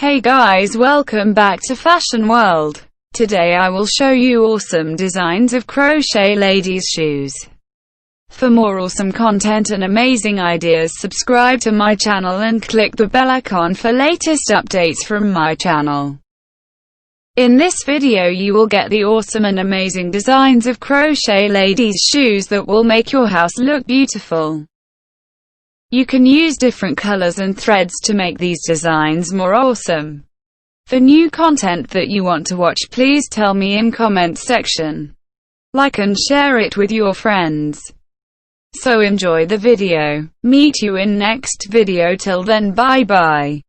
Hey guys, welcome back to Fashion World. Today I will show you awesome designs of crochet ladies shoes. For more awesome content and amazing ideas, subscribe to my channel and click the bell icon for latest updates from my channel. In this video you will get the awesome and amazing designs of crochet ladies shoes that will make your house look beautiful. You can use different colors and threads to make these designs more awesome. For new content that you want to watch, please tell me in comment section. Like and share it with your friends. So enjoy the video. Meet you in next video. Till then, bye bye.